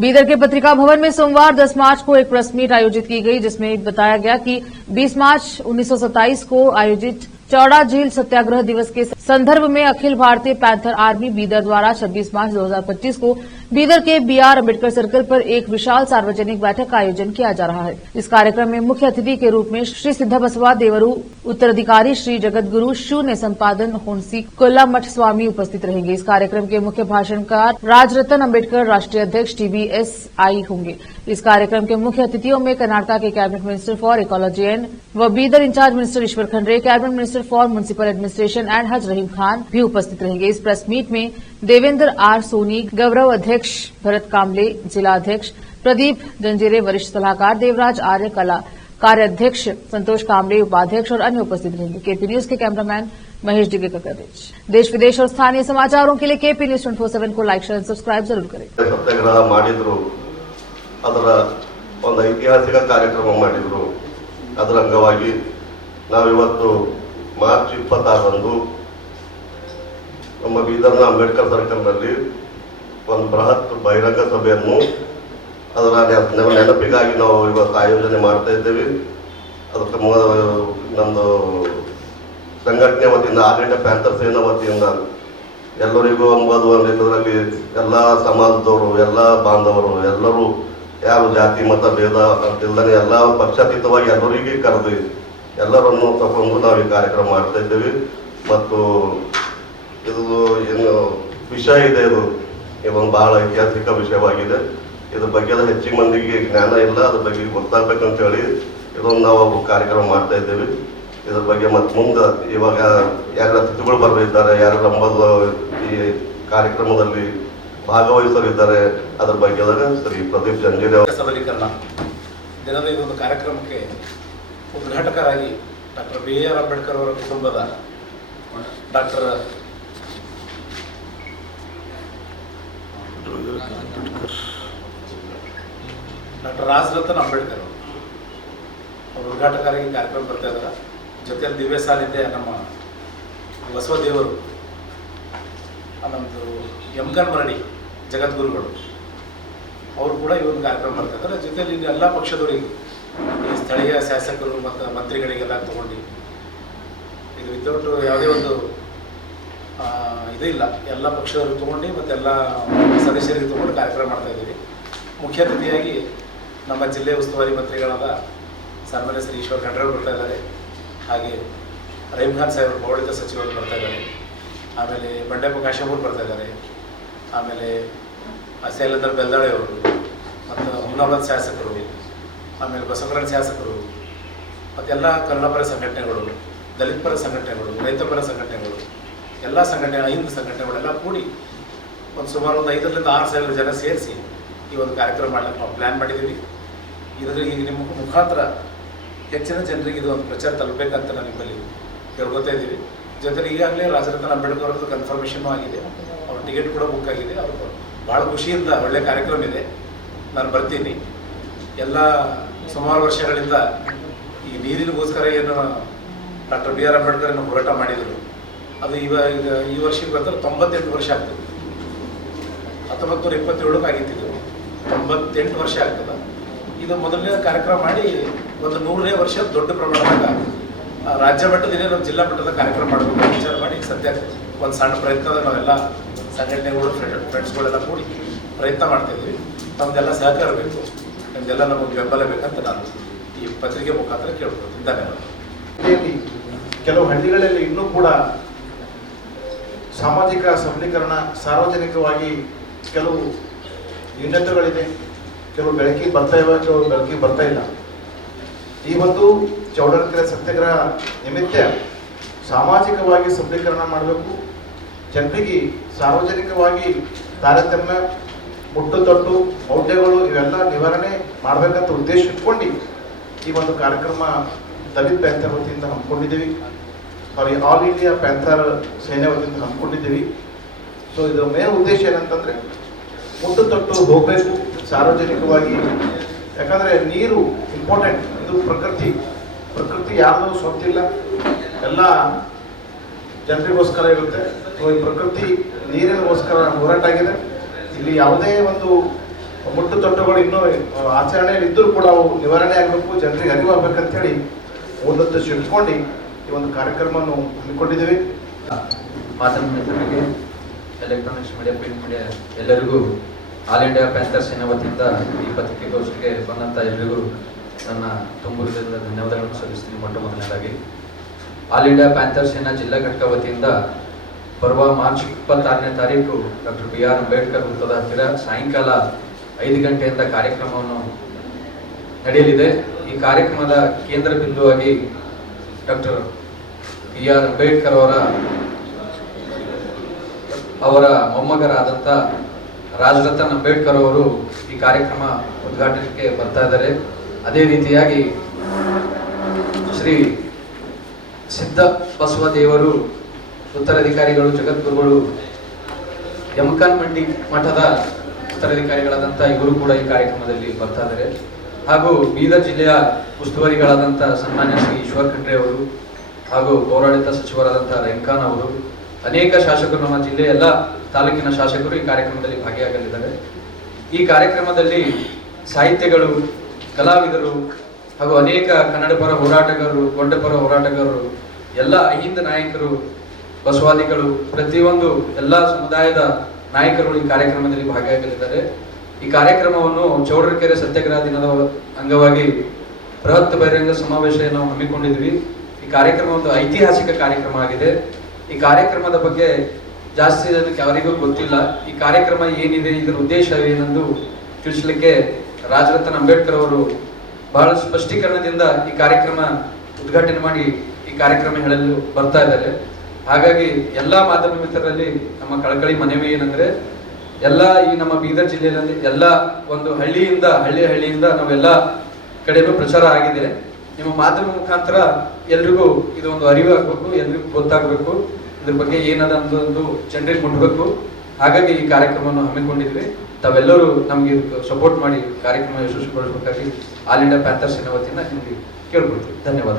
बीदर के पत्रिका भवन में सोमवार 10 मार्च को एक प्रेस मीट आयोजित की गई, जिसमें बताया गया कि 20 मार्च 1927 को आयोजित चौड़ा झील सत्याग्रह दिवस के संदर्भ में अखिल भारतीय पैंथर आर्मी बीदर द्वारा 26 मार्च 2025 को बीदर के बीआर अम्बेडकर सर्कल पर एक विशाल सार्वजनिक बैठक का आयोजन किया जा रहा है। इस कार्यक्रम में मुख्य अतिथि के रूप में श्री सिद्ध बसवा देवरू उत्तराधिकारी श्री जगतगुरु शून्य संपादन होन्सी कोल्ला मठ स्वामी उपस्थित रहेंगे। इस कार्यक्रम के मुख्य भाषणकार राजरतन अम्बेडकर राष्ट्रीय अध्यक्ष TBSI होंगे। इस कार्यक्रम के मुख्य अतिथियों में कर्नाटक के cabinet minister for ecology and व Bidar incharge minister Eshwar Khandre, cabinet minister for municipal administration and Haj Rahim Khan भी उपस्थित रहेंगे। इस प्रेस मीट में देवेंद्र आर सोनी, गौरव अध्यक्ष भरत कामले, जिला अध्यक्ष प्रदीप जंजीरे, वरिष्ठ सलाहकार देवराज आर्य, कला कार्याध्यक्ष संतोष कामले, उपाध्यक्ष और अन्य उपस्थित रहेंगे। केपी न्यूज के कैमरामैन महेश डिगे का कवरेज। देश विदेश और स्थानीय समाचारों के लिए केपी न्यूज 24/7 को लाइक, शेयर, सब्सक्राइब जरूर करें। सत्याग्रह ಮಾಡಿದ್ರು ಅದರ ಒಂದು ಐತಿಹಾಸಿಕ ಕಾರ್ಯಕ್ರಮ ಮಾಡಿದ್ರು। ಅದರ ಅಂಗವಾಗಿ ನಾವು ಇವತ್ತು ಮಾರ್ಚ್ 26ರಂದು ನಮ್ಮ ಬೀದರ್ನ ಅಂಬೇಡ್ಕರ್ ಸರ್ಕಲ್ನಲ್ಲಿ ಒಂದು ಬೃಹತ್ ಬಹಿರಂಗ ಸಭೆಯನ್ನು ಅದರ ನೆನಪಿಗಾಗಿ ನಾವು ಇವತ್ತು ಆಯೋಜನೆ ಮಾಡ್ತಾ ಇದ್ದೇವೆ। ಅದಕ್ಕೆ ನಮ್ಮದು ಸಂಘಟನೆ ವತಿಯಿಂದ ಆಲ್ ಇಂಡಿಯಾ ಪ್ಯಾಂಥರ್ ಸೇನಾ ವತಿಯಿಂದ ಎಲ್ಲರಿಗೂ ಅಂಬುದು ಇದರಲ್ಲಿ ಎಲ್ಲ ಸಮಾಜದವರು, ಎಲ್ಲ ಬಾಂಧವರು, ಎಲ್ಲರೂ ಯಾವ ಜಾತಿ ಮತ ಭೇದ ಇಲ್ಲದೆ ಎಲ್ಲ ಪಕ್ಷಾತೀತವಾಗಿ ಎಲ್ಲರಿಗೆ ಕರೆದು ಎಲ್ಲರನ್ನು ತಗೊಂಡು ನಾವು ಈ ಕಾರ್ಯಕ್ರಮ ಮಾಡ್ತಾ ಇದ್ದೇವೆ। ಮತ್ತು ಇದು ಏನು ವಿಷಯ ಇದೆ, ಇದೊಂದು ಬಹಳ ಐತಿಹಾಸಿಕ ವಿಷಯವಾಗಿದೆ। ಇದ್ರ ಬಗ್ಗೆ ಹೆಚ್ಚಿನ ಮಂದಿಗೆ ಜ್ಞಾನ ಇಲ್ಲ, ಅದ್ರ ಬಗ್ಗೆ ಗೊತ್ತಾಗಬೇಕಂತ ಹೇಳಿ ಇದೊಂದು ನಾವು ಕಾರ್ಯಕ್ರಮ ಮಾಡ್ತಾ ಇದ್ದೇವೆ। ಇದ್ರ ಬಗ್ಗೆ ಮತ್ತೆ ಮುಂದೆ ಇವಾಗ ಯಾರ ಅತಿಥಿಗಳು ಬರಲಿದ್ದಾರೆ, ಯಾರು ನಂಬದು ಈ ಕಾರ್ಯಕ್ರಮದಲ್ಲಿ ಭಾಗವಹಿಸಲಿದ್ದಾರೆ, ಅದರ ಬಗ್ಗೆ ಶ್ರೀ ಪ್ರದೀಪ್ ಜಂಜೀರೆ ಸಬಲೀಕರಣ ದಿನದ ಇದೊಂದು ಕಾರ್ಯಕ್ರಮಕ್ಕೆ ಉದ್ಘಾಟಕರಾಗಿ ಡಾಕ್ಟರ್ BR ಅಂಬೇಡ್ಕರ್ ಅವರ ಕುಟುಂಬದ ಡಾಕ್ಟರ್ ರಾಜರತನ್ ಅಮ್ಬೇಡ್ಕರ್ ಅವರು ಉದ್ಘಾಟಕರಾಗಿ ಕಾರ್ಯಕ್ರಮ ಬರ್ತಾ ಇದ್ದಾರೆ। ಜೊತೆಯಲ್ಲಿ ದಿವ್ಯ ಸಾಲಿದ್ದೆ ನಮ್ಮ ಬಸವದೇವರು, ನಮ್ಮದು ಯಮಕನ್ ಮರಡಿ ಜಗದ್ಗುರುಗಳು ಅವರು ಕೂಡ ಈ ಒಂದು ಕಾರ್ಯಕ್ರಮ ಬರ್ತಾ ಇದ್ದಾರೆ। ಜೊತೆಯಲ್ಲಿ ಇಲ್ಲಿ ಎಲ್ಲ ಪಕ್ಷದವರಿಗೂ, ಈ ಸ್ಥಳೀಯ ಶಾಸಕರು ಮತ್ತು ಮಂತ್ರಿಗಳಿಗೆಲ್ಲ ತಗೊಂಡು ಇದು ವಿತೌಟ್ ಯಾವುದೇ ಒಂದು ಇದು ಇಲ್ಲ, ಎಲ್ಲ ಪಕ್ಷದವರು ತೊಗೊಂಡು ಮತ್ತು ಎಲ್ಲ ಸದಸ್ಯರಿಗೆ ತೊಗೊಂಡು ಕಾರ್ಯಕ್ರಮ ಮಾಡ್ತಾ ಇದ್ದೀವಿ। ಮುಖ್ಯ ಅತಿಥಿಯಾಗಿ ನಮ್ಮ ಜಿಲ್ಲೆ ಉಸ್ತುವಾರಿ ಮಂತ್ರಿಗಳಾದ ಸನ್ಮಾನ್ಯ ಶ್ರೀ ಈಶ್ವರ್ ಖಂಡ್ರೆ ಬರ್ತಾ ಇದ್ದಾರೆ, ಹಾಗೆ ರಹೀಮ್ ಖಾನ್ ಸಾಹೇಬರು ಪೌಳಿಕ ಸಚಿವರು ಬರ್ತಾ ಇದ್ದಾರೆ, ಆಮೇಲೆ ಬಂಡೆಪ್ಪ ಕಾಶೆಂಪೂರ್ ಬರ್ತಾ ಇದ್ದಾರೆ, ಆಮೇಲೆ ಶೈಲೇಂದ್ರ ಬೆಲ್ದಾಳೆ ಅವರು, ಮತ್ತು ಹುಮ್ನಾಬಾದ್ ಶಾಸಕರು, ಆಮೇಲೆ ಬಸವರಾಜ ಶಾಸಕರು, ಮತ್ತೆಲ್ಲ ಕನ್ನಡ ಪರ ಸಂಘಟನೆಗಳು, ದಲಿತ ಪರ ಸಂಘಟನೆಗಳು, ರೈತ ಪರ ಸಂಘಟನೆಗಳು, ಎಲ್ಲ ಸಂಘಟನೆ, ಹಿಂದೂ ಸಂಘಟನೆಗಳೆಲ್ಲ ಕೂಡಿ ಒಂದು ಸುಮಾರು 5,000-6,000 ಜನ ಸೇರಿಸಿ ಈ ಒಂದು ಕಾರ್ಯಕ್ರಮ ಮಾಡಲಿಕ್ಕೆ ನಾವು ಪ್ಲ್ಯಾನ್ ಮಾಡಿದ್ದೀವಿ। ಇದರಲ್ಲಿ ಈಗ ನಿಮ್ಮ ಮುಖಾಂತರ ಹೆಚ್ಚಿನ ಜನರಿಗೆ ಇದು ಒಂದು ಪ್ರಚಾರ ತಲುಪಬೇಕಂತ ನಾನು ನಿಮ್ಮಲ್ಲಿ ಕೇಳ್ಕೊತಾ ಇದ್ದೀವಿ। ಜೊತೆಗೆ ಈಗಾಗಲೇ ರಾಜರತನ್ ಅಮ್ಬೇಡ್ಕರ್ ಅವ್ರದ್ದು ಕನ್ಫರ್ಮೇಷನ್ ಆಗಿದೆ, ಅವ್ರ ಟಿಕೆಟ್ ಕೂಡ ಬುಕ್ ಆಗಿದೆ। ಅವರು ಭಾಳ ಖುಷಿಯಿಂದ ಒಳ್ಳೆಯ ಕಾರ್ಯಕ್ರಮ ಇದೆ, ನಾನು ಬರ್ತೀನಿ। ಎಲ್ಲ ಸುಮಾರು ವರ್ಷಗಳಿಂದ ಈ ನೀರಿನಗೋಸ್ಕರ ಏನು ಡಾಕ್ಟರ್ BR ಅಂಬೇಡ್ಕರ್ ಹೋರಾಟ ಮಾಡಿದರು, ಅದು ಈ ವರ್ಷಕ್ಕೆ ಬಂದರೆ 98 ವರ್ಷ ಆಗ್ತದೆ। 1927 ಆಗಿತ್ತು, 98 ವರ್ಷ ಆಗ್ತದೆ। ಇದು ಮೊದಲನೇ ಕಾರ್ಯಕ್ರಮ ಮಾಡಿ ಒಂದು 100ನೇ ವರ್ಷ ದೊಡ್ಡ ಪ್ರಮಾಣದಾಗ ರಾಜ್ಯ ಮಟ್ಟದಲ್ಲಿ ನಾವು ಜಿಲ್ಲಾ ಮಟ್ಟದ ಕಾರ್ಯಕ್ರಮ ಮಾಡಬೇಕು ವಿಚಾರ ಮಾಡಿ ಸದ್ಯ ಒಂದು ಸಣ್ಣ ಪ್ರಯತ್ನದ ನಾವೆಲ್ಲ ಸಂಘಟನೆಗಳು, ಫ್ರೆಂಡ್ಸ್ಗಳೆಲ್ಲ ಕೂಡಿ ಪ್ರಯತ್ನ ಮಾಡ್ತಾಯಿದ್ದೀವಿ। ತಮ್ಮದೆಲ್ಲ ಸಹಕಾರ ಬೇಕು, ನಮ್ಮದೆಲ್ಲ ನಮಗೆ ಬೆಂಬಲ ಬೇಕಂತ ನಾನು ಈ ಪತ್ರಿಕೆ ಮುಖಾಂತರ ಕೇಳ್ಕೊಳ್ತೀನಿ। ಧನ್ಯವಾದ। ಕೆಲವು ಹಳ್ಳಿಗಳಲ್ಲಿ ಇನ್ನೂ ಕೂಡ ಸಾಮಾಜಿಕ ಸಬಲೀಕರಣ, ಸಾರ್ವಜನಿಕವಾಗಿ ಕೆಲವು ನ್ಯೂನತೆಗಳಿದೆ, ಕೆಲವು ಬೆಳಕಿಗೆ ಬರ್ತಾ ಇವೆ, ಕೆಲವು ಬೆಳಕಿಗೆ ಬರ್ತಾ ಇಲ್ಲ। ಈ ಒಂದು ಚೌಡಕೆರೆ ಸತ್ಯಾಗ್ರಹ ನಿಮಿತ್ತ ಸಾಮಾಜಿಕವಾಗಿ ಸಬಲೀಕರಣ ಮಾಡಬೇಕು, ಜನರಿಗೆ ಸಾರ್ವಜನಿಕವಾಗಿ ತಾರತಮ್ಯ, ಮುಟ್ಟುತಟ್ಟು, ಮೌಢ್ಯಗಳು ಇವೆಲ್ಲ ನಿವಾರಣೆ ಮಾಡಬೇಕಂತ ಉದ್ದೇಶ ಇಟ್ಕೊಂಡು ಈ ಒಂದು ಕಾರ್ಯಕ್ರಮ ದಲಿತ ಪ್ಯಾಂಥರ್ ವತಿಯಿಂದ ಹಮ್ಮಿಕೊಂಡಿದ್ದೀವಿ, ಆಲ್ ಇಂಡಿಯಾ ಪ್ಯಾಂಥರ್ ಸೇನೆ ವತಿಯಿಂದ ಹಮ್ಮಿಕೊಂಡಿದ್ದೀವಿ। ಸೊ ಇದರ ಮೇನ್ ಉದ್ದೇಶ ಏನಂತಂದರೆ ಮುಟ್ಟುತಟ್ಟು ಹೋಗಬೇಕು ಸಾರ್ವಜನಿಕವಾಗಿ, ಯಾಕಂದರೆ ನೀರು ಇಂಪಾರ್ಟೆಂಟ್, ಇದು ಪ್ರಕೃತಿ ಯಾರ್ದು ಸ್ವಂತಿಲ್ಲ, ಎಲ್ಲ ಜನರಿಗೋಸ್ಕರ ಇರುತ್ತೆ। ಸೊ ಈ ಪ್ರಕೃತಿ ನೀರಿನಗೋಸ್ಕರ ಹೋರಾಟ ಆಗಿದೆ। ಇಲ್ಲಿ ಯಾವುದೇ ಒಂದು ಮುಟ್ಟು ತೊಟ್ಟುಗಳು ಇನ್ನೂ ಆಚರಣೆಯಲ್ಲಿ ಇದ್ದರೂ ಕೂಡ ಅವು ನಿವಾರಣೆ ಆಗಬೇಕು, ಜನರಿಗೆ ಅರಿವು ಆಗ್ಬೇಕಂತ ಹೇಳಿ ಒಂದತ್ತು ಇಟ್ಕೊಂಡು ಈ ಒಂದು ಕಾರ್ಯಕ್ರಮವನ್ನು ಹಮ್ಮಿಕೊಂಡಿದ್ದೀವಿ. ಮಾಧ್ಯಮ ಮಿತ್ರರಿಗೆ, ಎಲೆಕ್ಟ್ರಾನಿಕ್ಸ್ ಮೀಡಿಯಾ, ಪ್ರಿಂಟ್ ಮೀಡಿಯಾ ಎಲ್ಲರಿಗೂ ಆಲ್ ಇಂಡಿಯಾ ಪ್ಯಾಂಥರ್ ಸೇನಾ ವತಿಯಿಂದ ಈ ಪತ್ರಿಕೆಗೋಷ್ಠಿಗೆ ಬಂದಂಥ ಎಲ್ಲರಿಗೂ ನನ್ನ ತುಂಬು ಹೃದಯದ ಧನ್ಯವಾದಗಳನ್ನು ಸಲ್ಲಿಸ್ತೀನಿ. ಮೊದಲನೇದಾಗಿ ಆಲ್ ಇಂಡಿಯಾ ಪ್ಯಾಂಥರ್ ಸೇನಾ ಜಿಲ್ಲಾ ಘಟಕ ವತಿಯಿಂದ ಬರುವ ಮಾರ್ಚ್ 26ನೇ ತಾರೀಕು ಡಾಕ್ಟರ್ BR ಅಂಬೇಡ್ಕರ್ ವೃತ್ತದ ಹತ್ತಿರ ಸಾಯಂಕಾಲ 5 ಗಂಟೆಯಿಂದ ಕಾರ್ಯಕ್ರಮವನ್ನು ನಡೆಯಲಿದೆ. ಈ ಕಾರ್ಯಕ್ರಮದ ಕೇಂದ್ರ ಬಿಂದುವಾಗಿ ಡಾಕ್ಟರ್ BR ಅಂಬೇಡ್ಕರ್ ಅವರ ಮೊಮ್ಮಗರಾದಂಥ ರಾಜರತ್ನ ಅಂಬೇಡ್ಕರ್ ಅವರು ಈ ಕಾರ್ಯಕ್ರಮ ಉದ್ಘಾಟನೆಗೆ ಬರ್ತಾ ಇದ್ದಾರೆ. ಅದೇ ರೀತಿಯಾಗಿ ಶ್ರೀ ಸಿದ್ಧ ಬಸವ ದೇವರು ಉತ್ತರಾಧಿಕಾರಿಗಳು, ಜಗದ್ಗುರುಗಳು, ಯಮಕನ್ ಮಂಡಿ ಮಠದ ಉತ್ತರಾಧಿಕಾರಿಗಳಾದಂಥ ಇವರು ಕೂಡ ಈ ಕಾರ್ಯಕ್ರಮದಲ್ಲಿ ಬರ್ತಾ ಇದ್ದಾರೆ. ಹಾಗೂ ಬೀದರ್ ಜಿಲ್ಲೆಯ ಉಸ್ತುವಾರಿಗಳಾದಂಥ ಸನ್ಮಾನ್ಯ ಶ್ರೀ ಈಶ್ವರ್ ಖಂಡ್ರೆ ಅವರು ಹಾಗೂ ಪೌರಾಡಳಿತ ಸಚಿವರಾದಂಥ ರೆಂಖಾನ್ ಅವರು, ಅನೇಕ ಶಾಸಕರು, ನಮ್ಮ ಜಿಲ್ಲೆಯ ಎಲ್ಲ ತಾಲೂಕಿನ ಶಾಸಕರು ಈ ಕಾರ್ಯಕ್ರಮದಲ್ಲಿ ಭಾಗಿಯಾಗಲಿದ್ದಾರೆ. ಈ ಕಾರ್ಯಕ್ರಮದಲ್ಲಿ ಸಾಹಿತ್ಯಗಳು, ಕಲಾವಿದರು ಹಾಗೂ ಅನೇಕ ಕನ್ನಡ ಪರ ಹೋರಾಟಗಾರರು, ದೊಡ್ಡ ಪರ ಹೋರಾಟಗಾರರು, ಎಲ್ಲ ಅಹಿಂದ ನಾಯಕರು, ಬಸವಾದಿಗಳು, ಪ್ರತಿಯೊಂದು ಎಲ್ಲ ಸಮುದಾಯದ ನಾಯಕರು ಈ ಕಾರ್ಯಕ್ರಮದಲ್ಲಿ ಭಾಗಿಯಾಗಲಿದ್ದಾರೆ. ಈ ಕಾರ್ಯಕ್ರಮವನ್ನು ಚೌಡರಕೆರೆ ಸತ್ಯಾಗ್ರಹ ದಿನದ ಅಂಗವಾಗಿ ಬೃಹತ್ ಬಹಿರಂಗ ಸಮಾವೇಶ ನಾವು ಹಮ್ಮಿಕೊಂಡಿದ್ವಿ. ಈ ಕಾರ್ಯಕ್ರಮ ಒಂದು ಐತಿಹಾಸಿಕ ಕಾರ್ಯಕ್ರಮ ಆಗಿದೆ. ಈ ಕಾರ್ಯಕ್ರಮದ ಬಗ್ಗೆ ಜಾಸ್ತಿ ಜನಕ್ಕೆ ಯಾರಿಗೂ ಗೊತ್ತಿಲ್ಲ. ಈ ಕಾರ್ಯಕ್ರಮ ಏನಿದೆ, ಇದರ ಉದ್ದೇಶ ಏನೆಂದು ತಿಳಿಸಲಿಕ್ಕೆ ರಾಜರತ್ನ ಅಂಬೇಡ್ಕರ್ ಅವರು ಬಹಳ ಸ್ಪಷ್ಟೀಕರಣದಿಂದ ಈ ಕಾರ್ಯಕ್ರಮ ಉದ್ಘಾಟನೆ ಮಾಡಿ ಈ ಕಾರ್ಯಕ್ರಮ ಹೇಳಲು ಬರ್ತಾ ಇದ್ದಾರೆ. ಹಾಗಾಗಿ ಎಲ್ಲ ಮಾಧ್ಯಮ ಮಿತ್ರರಲ್ಲಿ ನಮ್ಮ ಕಳಕಳಿ ಮನವಿ ಏನಂದ್ರೆ, ಎಲ್ಲ ಈ ನಮ್ಮ ಬೀದರ್ ಜಿಲ್ಲೆಯಲ್ಲಿ ಎಲ್ಲ ಒಂದು ಹಳ್ಳಿಯಿಂದ ನಾವೆಲ್ಲ ಕಡೆನೂ ಪ್ರಚಾರ ಆಗಿದೆ. ನಿಮ್ಮ ಮಾಧ್ಯಮ ಮುಖಾಂತರ ಎಲ್ರಿಗೂ ಇದೊಂದು ಅರಿವು ಆಗಬೇಕು, ಎಲ್ರಿಗೂ ಗೊತ್ತಾಗಬೇಕು, ಇದ್ರ ಬಗ್ಗೆ ಏನದ ಒಂದು ಜನರಿಗೆ ಮುಟ್ಟಬೇಕು. ಹಾಗಾಗಿ ಈ ಕಾರ್ಯಕ್ರಮವನ್ನು ಹಮ್ಮಿಕೊಂಡಿದ್ವಿ. ತಾವೆಲ್ಲರೂ ನಮಗೆ ಸಪೋರ್ಟ್ ಮಾಡಿ ಕಾರ್ಯಕ್ರಮ ಯಶಸ್ವಿಗೊಳಿಸಬೇಕಾಗಿ ಆಲ್ ಇಂಡಿಯಾ ಪ್ಯಾಂಥರ್ ಸೇನಾ ವತಿಯಿಂದ ನಿಮಗೆ ಕೇಳ್ಕೊಳ್ತೀವಿ. ಧನ್ಯವಾದ.